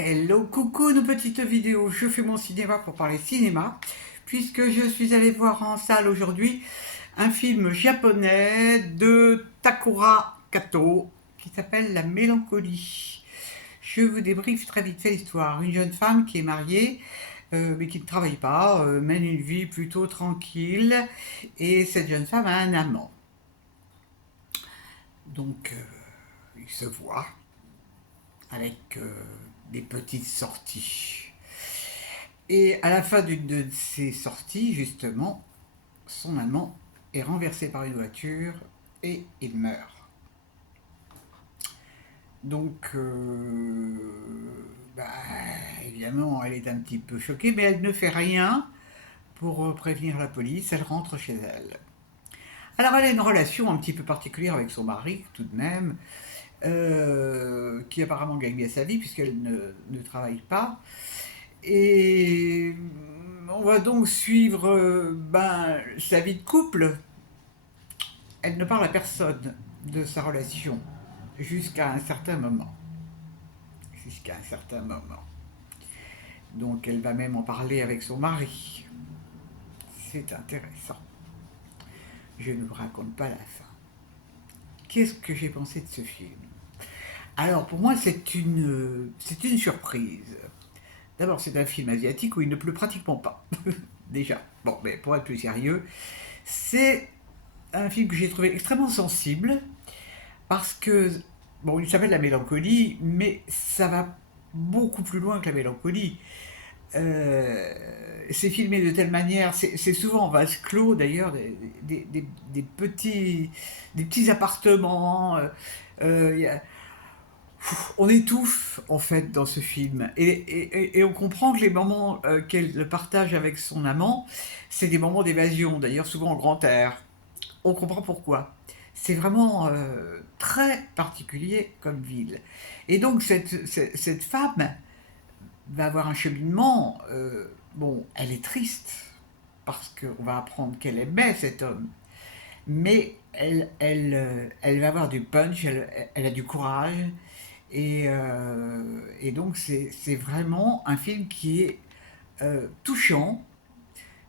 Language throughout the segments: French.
Hello, coucou nos petites vidéos, je fais mon cinéma pour parler cinéma, puisque je suis allée voir en salle aujourd'hui un film japonais de Takura Kato qui s'appelle La Mélancolie. Je vous débriefe très vite fait l'histoire. Une jeune femme qui est mariée, mais qui ne travaille pas, mène une vie plutôt tranquille, et cette jeune femme a un amant. Donc, ils se voient avec des petites sorties. Et à la fin d'une de ces sorties, justement, son amant est renversé par une voiture et il meurt. Donc, bah, évidemment, elle est un petit peu choquée, mais elle ne fait rien pour prévenir la police. Elle rentre chez elle. Alors, elle a une relation un petit peu particulière avec son mari, tout de même, qui apparemment gagne bien sa vie puisqu'elle ne travaille pas. Et on va donc suivre sa vie de couple. Elle ne parle à personne de sa relation jusqu'à un certain moment. Jusqu'à un certain moment. Donc elle va même en parler avec son mari. C'est intéressant. Je ne vous raconte pas la fin. Qu'est-ce que j'ai pensé de ce film? Alors pour moi c'est une surprise. D'abord c'est un film asiatique où il ne pleut pratiquement pas. Déjà. Bon, mais pour être plus sérieux, c'est un film que j'ai trouvé extrêmement sensible parce que, bon, il s'appelle La Mélancolie, mais ça va beaucoup plus loin que la mélancolie. Euh, c'est filmé de telle manière, c'est souvent en vase clos d'ailleurs, des petits appartements. Y a- on étouffe en fait dans ce film et on comprend que les moments qu'elle partage avec son amant, c'est des moments d'évasion, d'ailleurs souvent en grand air. On comprend pourquoi. C'est vraiment très particulier comme ville. Et donc cette femme va avoir un cheminement. Bon, elle est triste parce qu'on va apprendre qu'elle aimait cet homme, mais elle va avoir du punch, elle a du courage, et donc c'est vraiment un film qui est touchant,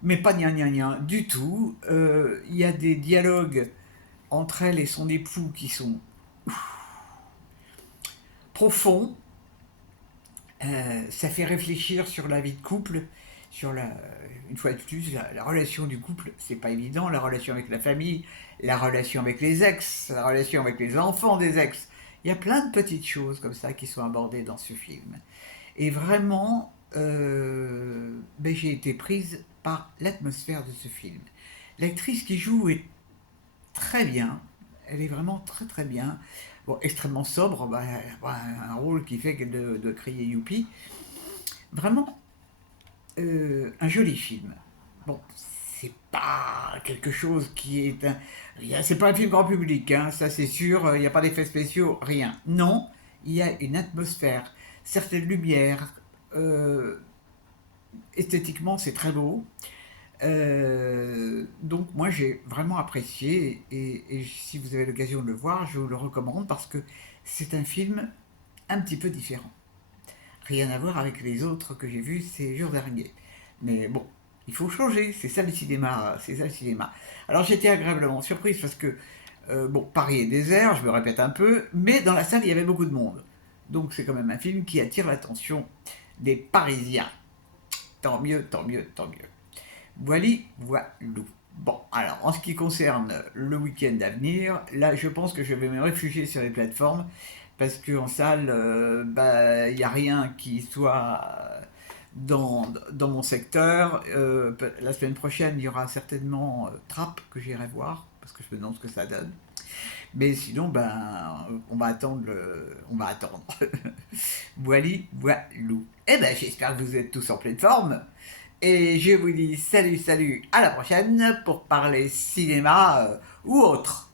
mais pas gna gna gna du tout. Il y a des dialogues entre elle et son époux qui sont profonds. Ça fait réfléchir sur la vie de couple, sur une fois de plus, la relation du couple, c'est pas évident, la relation avec la famille, la relation avec les ex, la relation avec les enfants des ex. Il y a plein de petites choses comme ça qui sont abordées dans ce film. Et vraiment, j'ai été prise par l'atmosphère de ce film. L'actrice qui joue est très bien. Elle est vraiment très très bien. Bon, extrêmement sobre, un rôle qui fait qu'elle doit crier youpi. Vraiment un joli film. Bon, c'est pas quelque chose qui est un. C'est pas un film grand public, hein, ça c'est sûr, il n'y a pas d'effets spéciaux, rien. Non, il y a une atmosphère, certaines lumières. Esthétiquement, c'est très beau. Donc moi j'ai vraiment apprécié et si vous avez l'occasion de le voir, je vous le recommande parce que c'est un film un petit peu différent. Rien à voir avec les autres que j'ai vus ces jours derniers. Mais bon, il faut changer, c'est ça le cinéma, c'est ça le cinéma. Alors j'étais agréablement surprise parce que, bon, Paris est désert, je me répète un peu, mais dans la salle il y avait beaucoup de monde. Donc c'est quand même un film qui attire l'attention des Parisiens. Tant mieux, tant mieux, tant mieux. Voili, voilou. Bon, alors en ce qui concerne le week-end à venir, là je pense que je vais me réfugier sur les plateformes parce qu'en salle, il n'y a rien qui soit dans mon secteur. La semaine prochaine, il y aura certainement Trapp que j'irai voir parce que je me demande ce que ça donne. Mais sinon, on va attendre. On va attendre. Voili, voilou. Eh ben, j'espère que vous êtes tous en pleine forme. Et je vous dis salut, salut, à la prochaine pour parler cinéma ou autre.